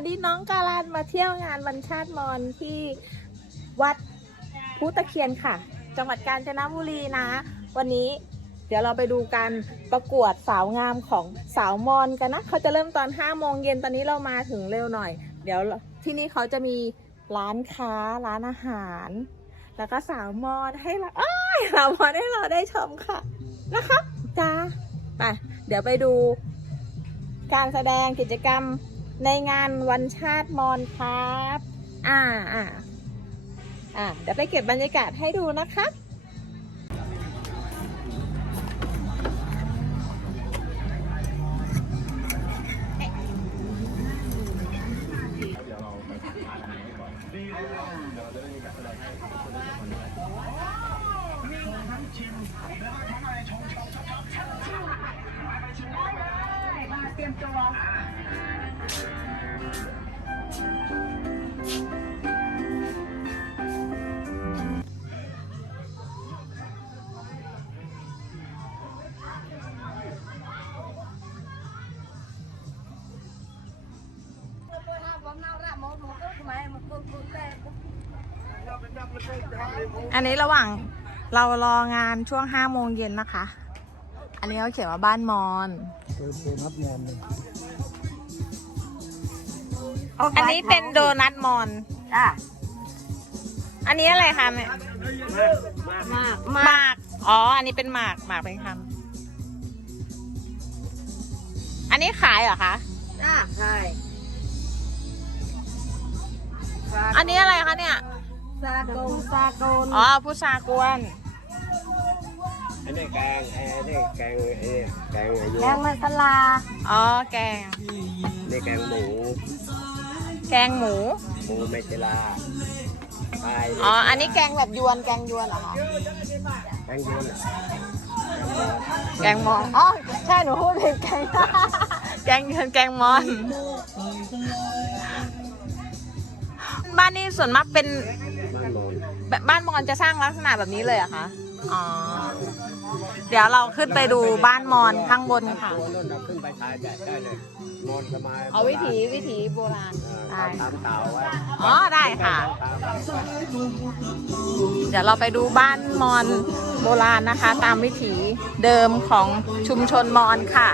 วัสดีน้องการันมาเที่ยวงานวันชาติมอญที่วัดพุตะเคียนค่ะ จังหวัดกาญจนบุรีนะ วันนี้เดี๋ยวเราไปดูการประกวดสาวงามของสาวมอญกันนะ เขาจะเริ่มตอน5โมงเย็นตอนนี้เรามาถึงเร็วหน่อย เดี๋ยวที่นี่เขาจะมีร้านค้าร้านอาหาร แล้วก็สาวมอญให้เราเอ้ยสาวมอญให้เราได้ชมค่ะนะคะจ้าไปเดี๋ยวไปดูการแสดงกิจกรรม ในงานวันชาติมอนครับ อ่าอ่าอ่าเดี๋ยวไปเก็บบรรยากาศให้ดูนะครับ อันนี้ระหว่างเรารองานช่วงห้าโมงเย็นนะคะ อันนี้เขาเขียนว่าบ้านมอนเปิดเป็นรับงานเลยอันนี้เป็นโดนัทมอน จ้าอันนี้อะไรคะแม่มากหมาก อ๋อ อันนี้เป็นหมาก หมากเป็นคำอันนี้ขายเหรอคะ จ้าใช่ อันนี้อะไรคะเนี่ย ซาโกนซาโกนอ๋อพุทรากวนอันนี้แกงไอ้นี่แกงไอ้นี่แกงอายุแกงมัสลาอ๋อแกง นี่แกงหมู แกงหมู หมูเมจิลาไปอ๋ออันนี้แกงแบบยวนแกงยวนเหรอคะแกงยวนแกงมอนอ๋อใช่หนูพูดผิดแกงแกงยวนแกงมอนบ้านนี้ส่วนมากเป็นบ้านโนนแบบบ้านมอนจะสร้างลักษณะแบบนี้เลยเหรอะคะ อ๋อ เดี๋ยวเราขึ้นไปดูบ้านมอนข้างบนค่ะ ตัวนู้นเราขึ้นไปถ่ายได้ได้เลยนอนสบายเอาวิถีวิถีโบราณ เออเขาทำเต่าไว้อ๋อ ได้ค่ะ เดี๋ยวเราไปดูบ้านมอนโบราณนะคะ ตามวิถีเดิมของชุมชนมอนค่ะ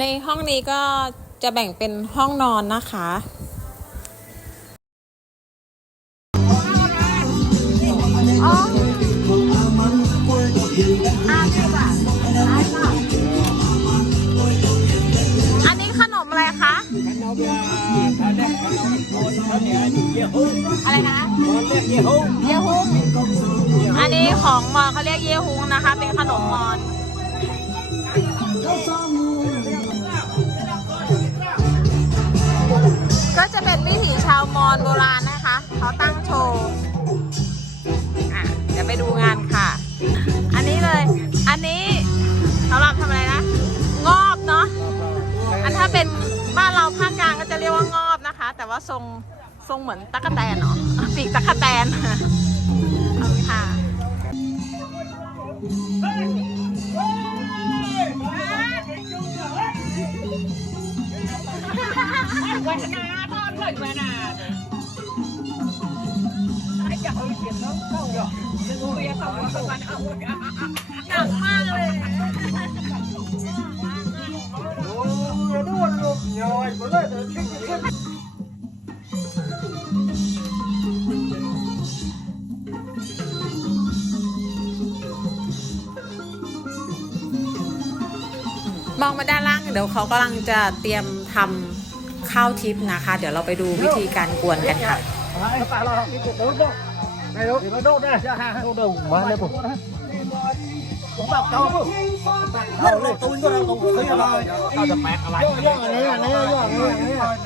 ในห้องนี้ก็จะแบ่งเป็นห้องนอนนะคะ อันนี้ขนมอะไรคะ อะไรนะเยฮุงอันนี้ของมอญเขาเรียกเยฮุงนะคะ เป็นขนมมอญก็จะเป็นวิถีชาวมอญโบราณนะคะ เขาตั้งโชว์อะเดี๋ยวไปดูงานค่ะ อันนี้เลย อันนี้สำหรับทำอะไรนะ งอบเนาะ อันถ้าเป็นบ้านเราภาคกลางก็จะเรียกว่างอบนะคะ แต่ว่าทรง ทรงเหมือนตั๊กแตนเนาะปีกตั๊กแตนเอาค่ะมองมาด้านล่างเดี๋ยวเขากำลังจะเตรียมทำข้าวทิพย์นะคะเดี๋ยวเราไปดูวิธีการกวนกันค่ะไม่รู้ไม่รู้ได้จะหาเขาดูมาเลยผมผมแบบเจ้าเราเลยตุ้นก็เราตุ้นคืออะไรเราจะแปลกอะไรย่ออันนี้อันนี้ย่ออัน อกก็ต้องมาด้านล่าง เดี๋ยวเขากำลังจะเตระชักสิอุ้ยเว้ยสิเด้ลักเดี๋ยวเดี๋ยวเอาไปเยอะๆไม่ต้องเฮ้ยเฮ้ยไม่ต้องเฮ้ยเฮ้ยร้อนร้อนสายเข้าไปเออบ้างมาเลยองต้องเยบ้างมาเลยมันจะเ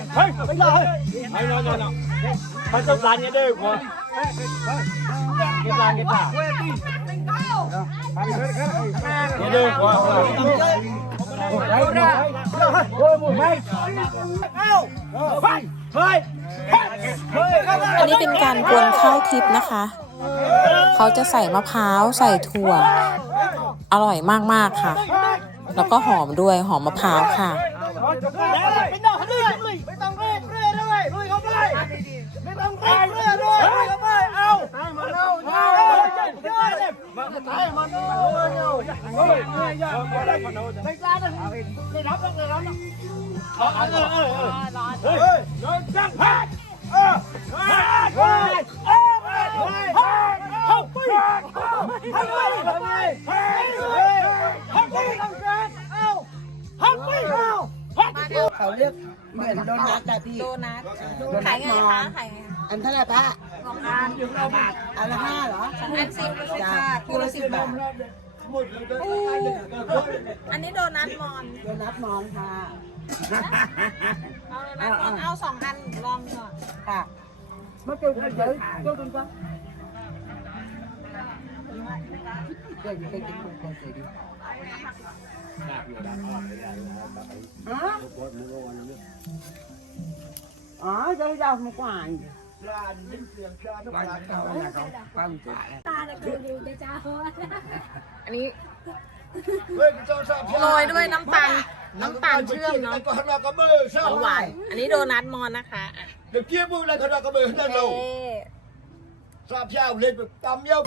ยไม่นอนนอนมันจะสานเงี้ยเด้อกว่า cái là cái tả đi đưa qua đây ra thôi một mấy ao phải thôi อันนี้เป็นการกวนข้าวทิพย์นะคะ เขาจะใส่มะพร้าวใส่ถั่ว อร่อยมากๆค่ะ แล้วก็หอมด้วยหอมมะพร้าวค่ะ ไม่ต้องเรื่อยไม่ต้องเรื่อยเรื่อยเรื่อยเรื่อยเข้าไปไม่ต้องเรื่อยเรื่อยเรื่อยเข้าไปเอามาเอา เขาเรียกเหมือนโดนัทแต่พี่ โดนัทขายไงคะขายไงอันเท่าไหร่ป้าสองอันอันละห้าเหรอสองอันสิบจ้าคู่ละสิบบาทอันนี้โดนัทมอน โดนัทมอนค่ะ เอาโดนัทมอนเอาสองอันลองก่อนค่ะมาเจอกันเดี๋ยวเจอกันก่อนเดี๋ยวจะไปกินก๋วยเตี๋ยวเสร็จดิอ๋อ อ๋อเดี๋ยวจะเอามากว่าดอันนี้โรยด้วยน้ำตาลน้ำตาลเชื่อมเนาะหวาน sao หวานอันนี้โดนัทมอนนะคะอะ được chia bưu là thật là có bơ hơn เอ๊ đâu ะ sao theo lên được tầm nhau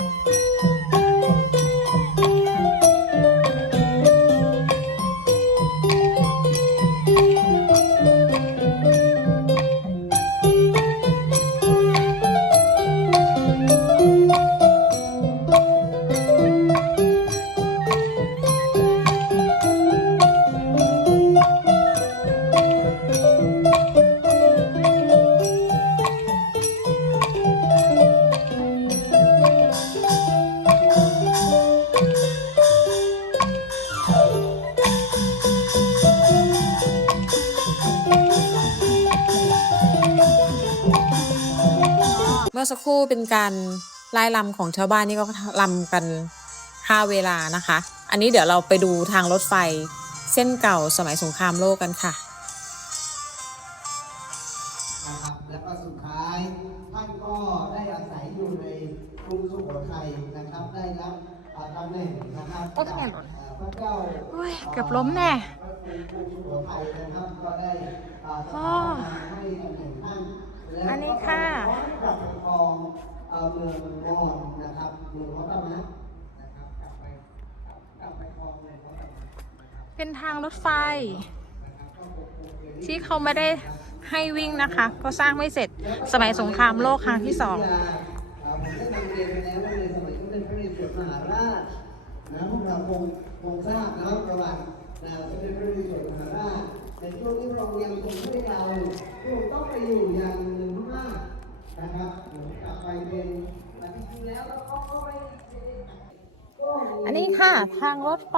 ครู่เป็นการไล่ลำของชาวบ้านนี่ก็ลำกันค่าเวลานะคะ อันนี้เดี๋ยวเราไปดูทางรถไฟเส้นเก่าสมัยสงครามโลกกันค่ะนะครับแล้วก็สุดท้ายท่านก็ได้อาศัยอยู่ในกรุงสุโขทัยนะครับ ได้รับตำแหน่งนะครับโอ้ตำแหน่งจากอ่าพระเจ้าเกือบล้มแน่กรุงสุโขทัยนะครับก็ได้ให้ตำแหน่งท่าน อันนี้ค่ะก็กลับปกครองเอ่อเมืองมอญนะครับเมืองวัดตะมะนะครับกลับไปกลับไปครองเมืองวัดตะมะเป็นทางรถไฟ ที่เขาไม่ได้ให้วิ่งนะคะ เพราะสร้างไม่เสร็จสมัยสงครามโลกครั้งที่สองอ่าผมได้นำเรียนไปแล้วว่าในสมัยสมเด็จพระนเรศวรมหาราชนะพวกเราคงคงทราบนะครับประวัตินะสมเด็จพระนเรศวรมหาราชในช่วงที่พระองค์ยังทรงพระเยาว์พระองค์ต้องไปอยู่อย่างเมืองพม่า นะครับเหมือนกลับไปเป็นแต่จริงๆแล้วเราก็ไม่อันนี้ค่ะทางรถไฟ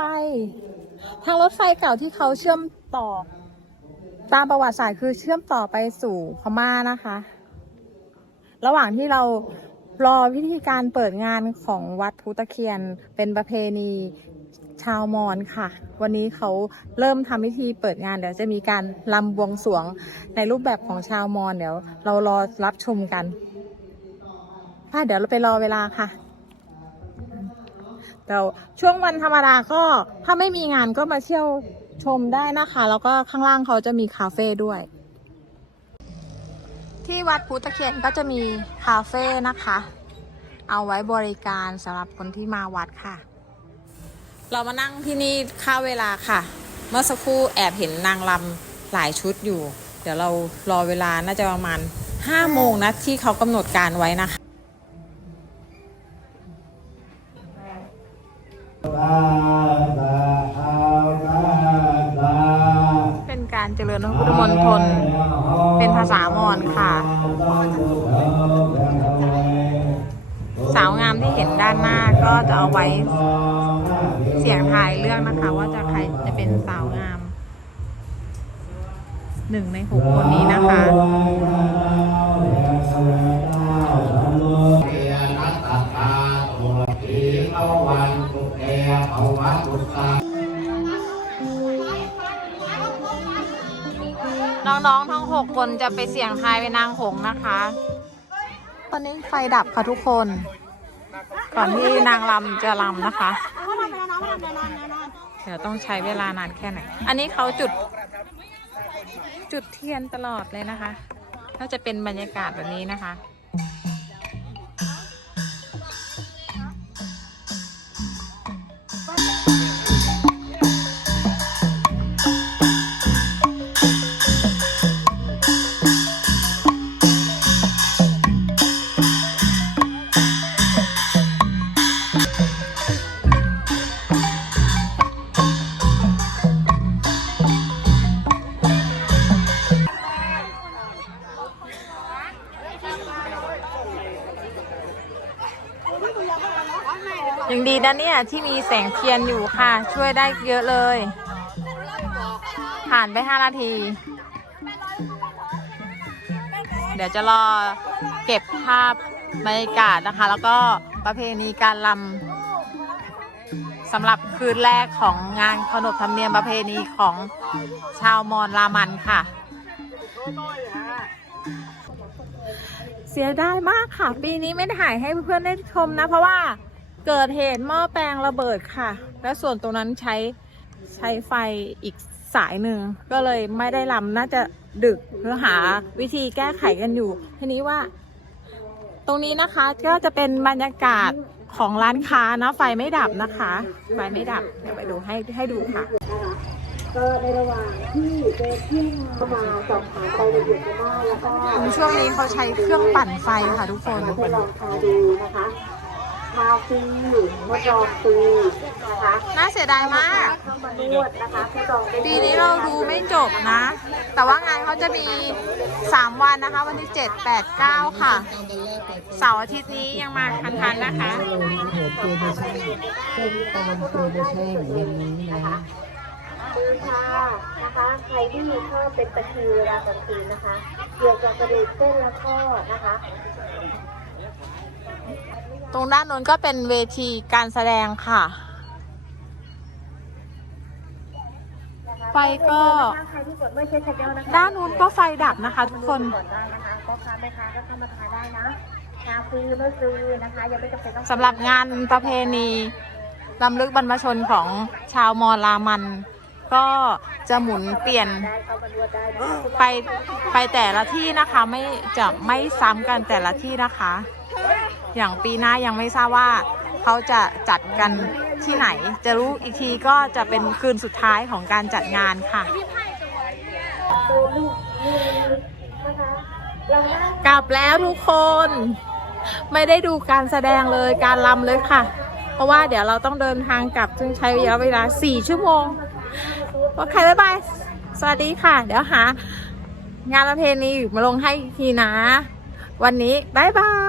ทางรถไฟเก่าที่เขาเชื่อมต่อ ตามประวัติศาสตร์คือเชื่อมต่อไปสู่พม่านะคะ ระหว่างที่เรารอพิธีการเปิดงานของวัดพุตะเคียน เป็นประเพณี ชาวมอญค่ะ วันนี้เขาเริ่มทำพิธีเปิดงานเดี๋ยวจะมีการลำบวงสวงในรูปแบบของชาวมอญเดี๋ยว เรารอรับชมกันค่ะเดี๋ยวเราไปรอเวลาค่ะแต่ช่วงวันธรรมดาก็ถ้าไม่มีงานก็มาเที่ยวชมได้นะคะ แล้วก็ข้างล่างเขาจะมีคาเฟ่ด้วย ที่วัดพุทธเคียนก็จะมีคาเฟ่นะคะ เอาไว้บริการสำหรับคนที่มาวัดค่ะ เรามานั่งที่นี่ค่าเวลาค่ะ เมื่อสักครู่แอบเห็นนางลำหลายชุดอยู่ เดี๋ยวเรารอเวลาน่าจะประมาณ5โมงนะที่เขากำหนดการไว้นะคะเป็นการเจริญพระพุทธมนตรเป็นภาษามอญค่ะ สาวงามที่เห็นด้านหน้าก็จะเอาไว้ เสียงทายเรื่องนะคะ ว่าจะใครจะเป็นสาวงามหนึ่งในหกคนนี้นะคะน้องๆทั้งหกคนจะไปเสี่ยงทายเป็นนางหงส์นะคะ ตอนนี้ไฟดับค่ะทุกคน ก่อนที่นางรำจะรำนะคะ เดี๋ยวต้องใช้เวลานานแค่ไหน อันนี้เขาจุดจุดเทียนตลอดเลยนะคะ ถ้าจะเป็นบรรยากาศแบบนี้นะคะ นะเนี่ยที่มีแสงเทียนอยู่ค่ะ ช่วยได้เยอะเลย ผ่านไป 5 นาที เดี๋ยวจะรอเก็บภาพบรรยากาศนะคะ แล้วก็ประเพณีการลำสำหรับคืนแรกของงานขนบธรรมเนียมประเพณีของชาวมอญรามันค่ะเสียดายมากค่ะ ปีนี้ไม่ได้ถ่ายให้เพื่อนๆได้ชมนะ เพราะว่า เกิดเหตุหม้อแปลงระเบิดค่ะ และส่วนตรงนั้นใช้ใช้ไฟอีกสายหนึ่งก็เลยไม่ได้ลำน่าจะดึกเพื่อหาวิธีแก้ไขกันอยู่ ทีนี้ว่า ตรงนี้นะคะก็จะเป็นบรรยากาศของร้านค้านะไฟไม่ดับนะคะ ไฟไม่ดับเดี๋ยวไปดูให้ให้ดูค่ะก็ในระหว่างที่เดินที่มาสอบถามรายละเอียดกันมากแล้วก็ช่วงนี้เขาใช้เครื่องปั่นไฟค่ะทุกคนทดลองทาดูนะคะ ทาฟรีทดลองฟรีนะคะน่าเสียดายมาก เข้ามานวดนะคะทดลองได้ปีนี้เราดูไม่จบนะ แต่ว่างานเขาจะมี 3 วันนะคะ วันที่ 7 8 9 ค่ะ เสาร์อาทิตย์นี้ยังมาทันๆนะคะมือชานะคะใครที่มีข้อเป็นตะคริวเวลากลางคืนนะคะ เกี่ยวกับกระดูกเส้นและข้อนะคะ ตรงด้านนู้นก็เป็นเวทีการแสดงค่ะ ไฟก็ ใครที่กดไม่ใช่แชนแนลนะคะด้านนู้นก็ไฟดับนะคะทุกคนก่อนได้นะคะพ่อค้าแม่ค้าก็เข้ามาทานได้นะชาฟรีไม่ฟรีนะคะยังไม่จำเป็นต้องสำหรับงานประเพณีลำลึกบรรพชนของชาวมอญรามัน ก็จะหมุนเปลี่ยนได้เข้ามานวดได้นะไปไปแต่ละที่นะคะ ไม่จะไม่ซ้ำกันแต่ละที่นะคะ อย่างปีหน้ายังไม่ทราบว่าเขาจะจัดกันที่ไหน จะรู้อีกทีก็จะเป็นคืนสุดท้ายของการจัดงานค่ะกลับแล้วทุกคน ไม่ได้ดูการแสดงเลยการลำเลยค่ะ เพราะว่าเดี๋ยวเราต้องเดินทางกลับซึ่งใช้ระยะเวลา 4 ชั่วโมงโอเคบ๊ายบาย สวัสดีค่ะ เดี๋ยวหา งานประเพณีมาลงให้ทีนะ วันนี้บ๊ายบาย